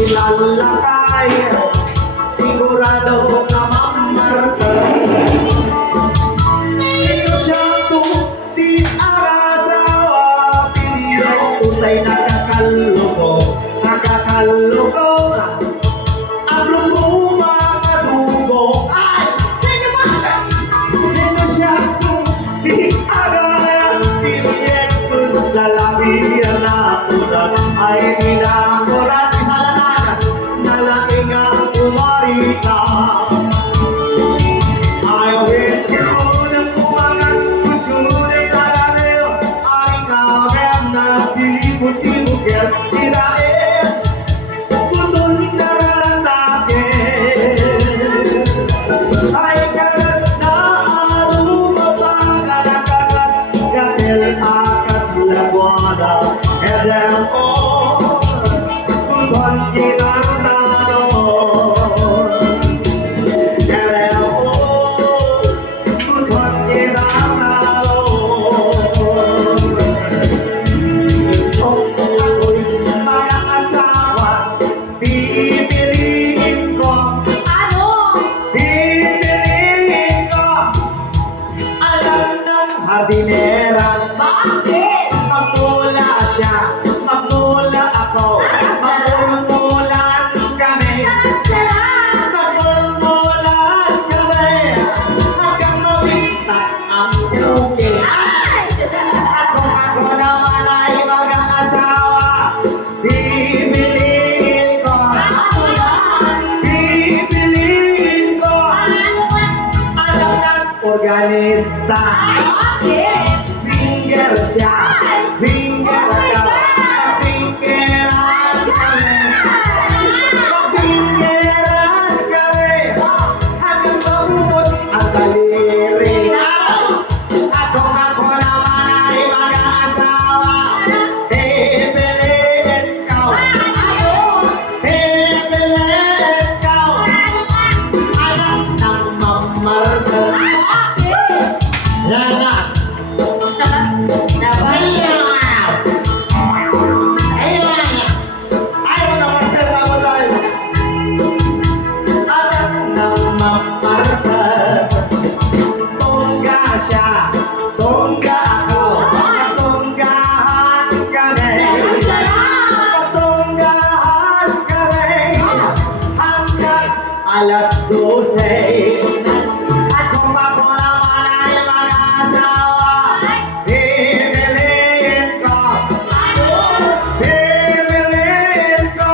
Ilalakay, sigurado na mamarka. Ito siyang di asawa, pinirang utay nakakalukong, ang lumong mga dugo. Ay! Sino siyang di agaya, pinirang lalawian na punan ay minamuran. Hardineran. Bakit? Magmula siya, magmula ako, magmumulan kami. Magmumulan kami hanggang mabintak ang buki. Ako naman ay mag-asawa, bibiliin ko. Bibiliin ko. Alam ng organista. Finger siya, finger ka, pingeran kami, pingeran kami, hanggang maubos ang daliri. Ako naman ay mag-asawa, pipiliin ka, pipiliin ka, alam ng mamarga. Lahat. Alas 12. Ako naman ay mag-asawa, bibiliin ko. Bibiliin ko.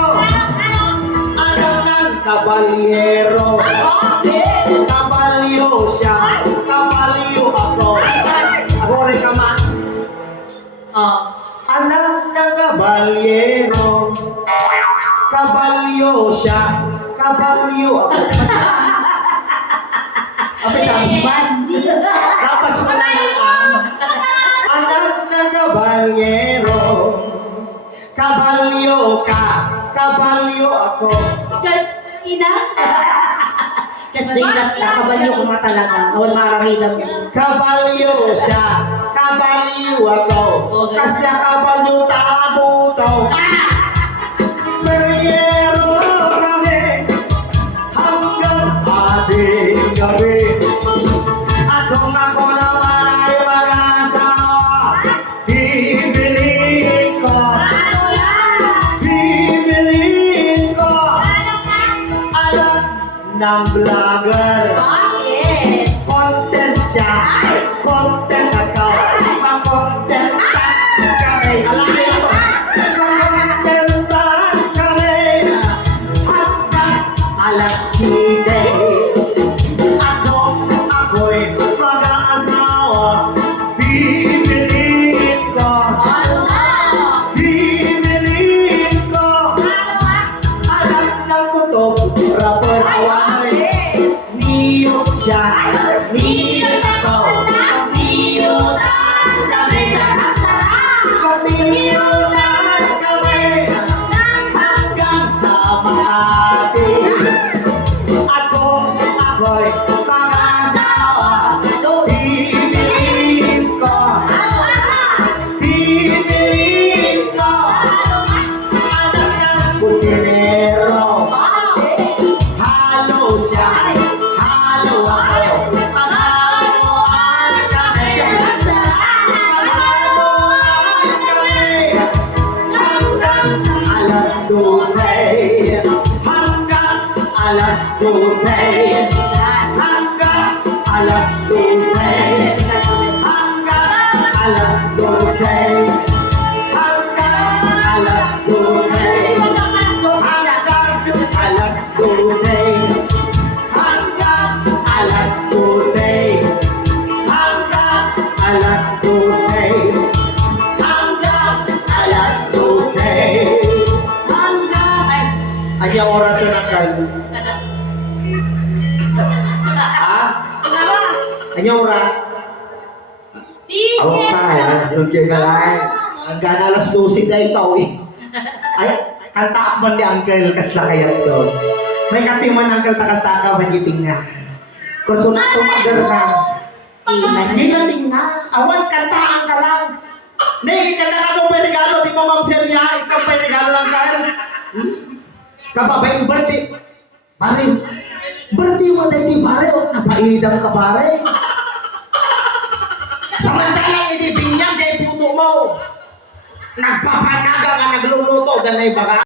Alam ng kabalyero. Kabalyo siya, kabalyo ako. Ako rin naman. Alam ng kabalyero. Kabalyo siya, kabalyo ako. Dapat sa kalangan. Anak ng kabalyero, kabalyo ka, kabalyo ako. Ina? Kasi nakabalyo ko nga talaga. Awal maramidam yun. Kabalyo siya, kabalyo ako. Kasi kabalyo tabuto. Kabalyero kami, hanggang ating gabi. Ako naman ay mag-asawa, bibiliin ko. Bibiliin ko. Alam ng vlogger. Content siya, content ako. Pa-content kami. Alam niyo ako. Pa-content Awak ka, yung kaya lain. Ang gana alas 12 na ikaw eh. Ay, kanta man ni Uncle kasla kayat doon. May katiman Uncle takanta ka magiting nga. Kung sunat tumagar ka. Sila tingnan. Awan kantaan ka lang. Nay, ka na ka may regalo. Di mo ma'am Serya. Ikaw may regalo lang ka. Kababay yung birthday. Pare, birthday mo tayo di pare. Napainidang ka pare. Samantalang hindi binyang dahil puto mo. Nagpapanaga ka nagluluto. Ganay baka.